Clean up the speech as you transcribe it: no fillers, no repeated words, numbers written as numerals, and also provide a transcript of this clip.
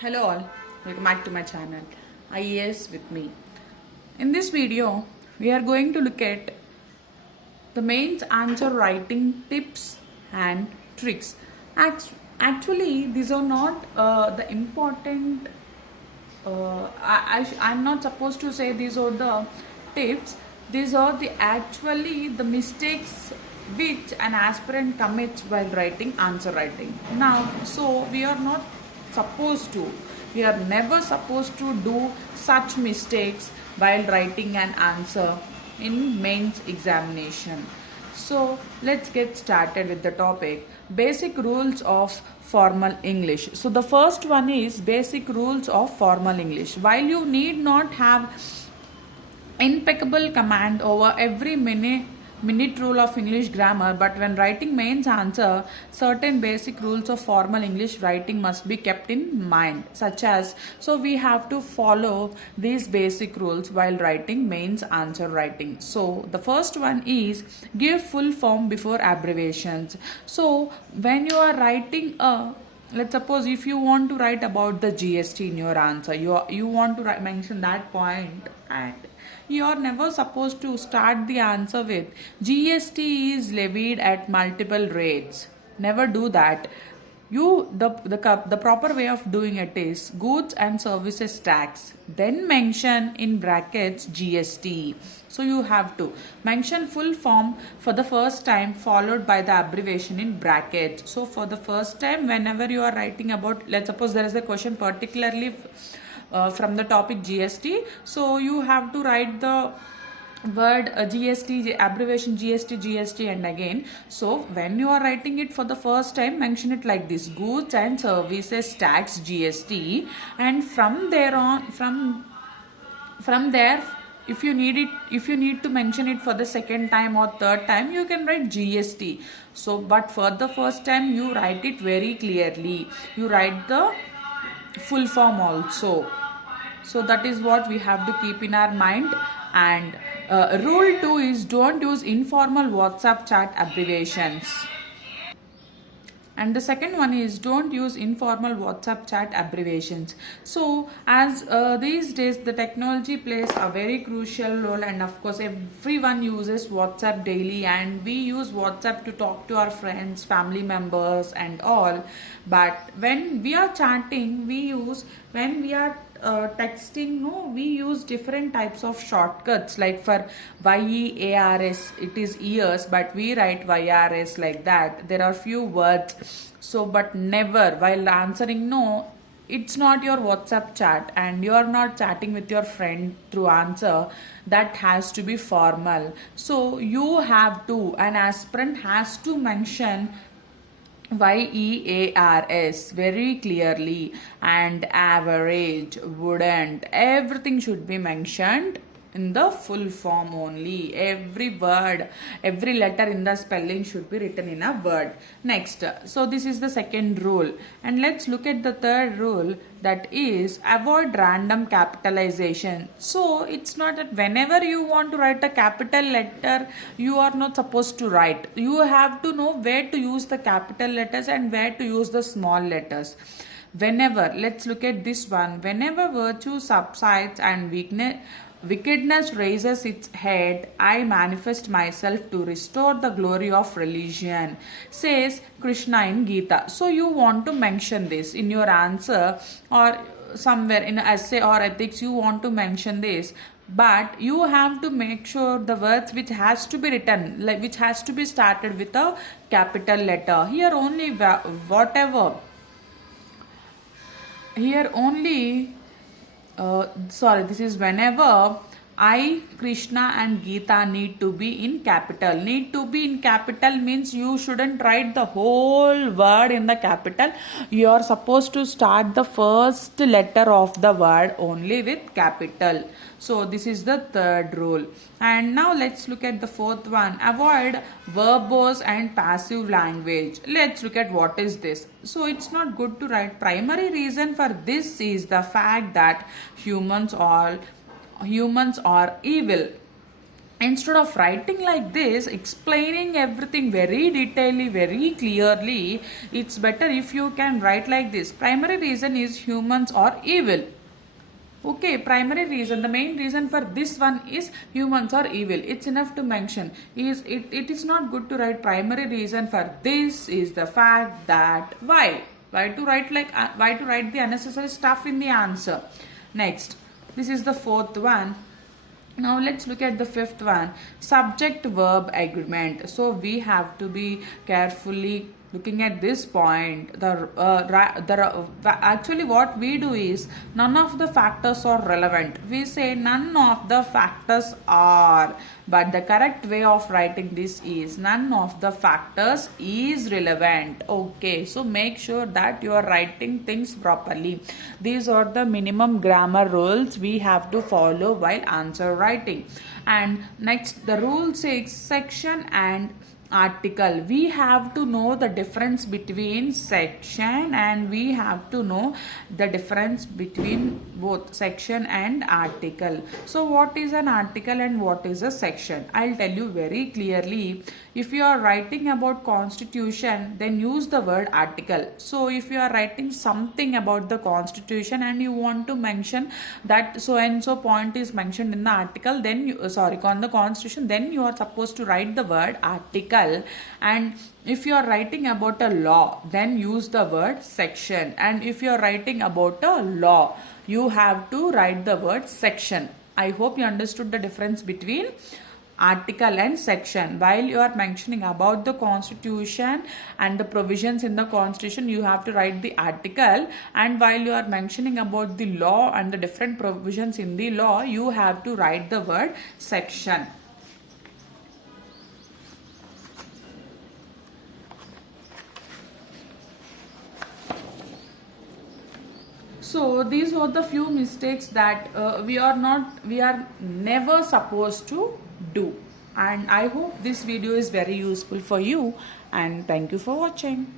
Hello all, welcome back to my channel IAS with me. In this video, we are going to look at the mains answer writing tips and tricks. Actually, these are not the important. I'm not supposed to say these are the tips. These are the mistakes which an aspirant commits while writing answer writing. Now, so we are not supposed to. We are never supposed to do such mistakes while writing an answer in mains examination. So let's get started with the topic basic rules of formal English. So the first one is basic rules of formal English. While you need not have impeccable command over every minute rule of English grammar, but when writing mains answer, certain basic rules of formal English writing must be kept in mind, such as, so we have to follow these basic rules while writing mains answer writing. So the first one is give full form before abbreviations. So when you are writing let's suppose if you want to write about the GST in your answer, you want to mention that point, and you are never supposed to start the answer with GST is levied at multiple rates. Never do that. The proper way of doing it is goods and services tax, then mention in brackets GST. So you have to mention full form for the first time, followed by the abbreviation in brackets. So for the first time, whenever you are writing about, let's suppose there is a question particularly from the topic GST, so you have to write the word GST, abbreviation GST, and again. So when you are writing it for the first time, mention it like this: goods and services tax GST, and from there on, from there, if you need to mention it for the second time or third time, you can write GST. So but for the first time, you write it very clearly. You write the full form also. So that is what we have to keep in our mind. And rule 2 is don't use informal WhatsApp chat abbreviations. And the second one is don't use informal WhatsApp chat abbreviations. So as these days the technology plays a very crucial role, and of course everyone uses WhatsApp daily, and we use WhatsApp to talk to our friends, family members and all. But when we are chatting, when we are texting, we use different types of shortcuts. Like for YEARS, it is years, but we write YRS like that. There are few words. So but never while answering no, it's not your WhatsApp chat and you are not chatting with your friend through answer. That has to be formal. So you have to, an aspirant has to mention YEARS very clearly, and average, wouldn't, everything should be mentioned in the full form only. Every word, every letter in the spelling should be written in a word. Next, so this is the second rule, and let's look at the third rule, that is avoid random capitalization. So it's not that whenever you want to write a capital letter, you are not supposed to write. You have to know where to use the capital letters and where to use the small letters. Whenever, let's look at this one, whenever virtue subsides and wickedness raises its head, I manifest myself to restore the glory of religion, says Krishna in Gita. So you want to mention this in your answer, or somewhere in an essay or ethics you want to mention this, but you have to make sure the words which has to be written, like which has to be started with a capital letter. Here only this is whenever I, Krishna and Gita need to be in capital. Need to be in capital means you shouldn't write the whole word in the capital. You are supposed to start the first letter of the word only with capital. So this is the third rule. And now let's look at the fourth one. Avoid verbose and passive language. Let's look at what is this. So it's not good to write. Primary reason for this is the fact that humans are evil. instead of writing like this, explaining everything very detailedly, very clearly, it's better if you can write like this. Primary reason is humans are evil. Okay, primary reason, the main reason for this one is humans are evil. It's enough to mention. It is not good to write primary reason for this is the fact that why. Why to write the unnecessary stuff in the answer. Next, this is the fourth one. Now let's look at the fifth one, subject verb agreement. So we have to be carefully looking at this point. Actually what we do is none of the factors are relevant. We say none of the factors are, but the correct way of writing this is none of the factors is relevant. Okay, so make sure that you are writing things properly. These are the minimum grammar rules we have to follow while answer writing. And next, the rule 6, section and article. We have to know the difference between section, and we have to know the difference between both section and article. So what is an article and what is a section? I'll tell you very clearly. If you are writing about constitution, then use the word article. So if you are writing something about the constitution and you want to mention that so and so point is mentioned in the article, then on the constitution, then you are supposed to write the word article. And if you are writing about a law, then use the word section. And if you are writing about a law, you have to write the word section. I hope you understood the difference between article and section. While you are mentioning about the constitution and the provisions in the constitution, you have to write the article, and while you are mentioning about the law and the different provisions in the law, you have to write the word section. So these are the few mistakes that we are never supposed to do. And I hope this video is very useful for you, and thank you for watching.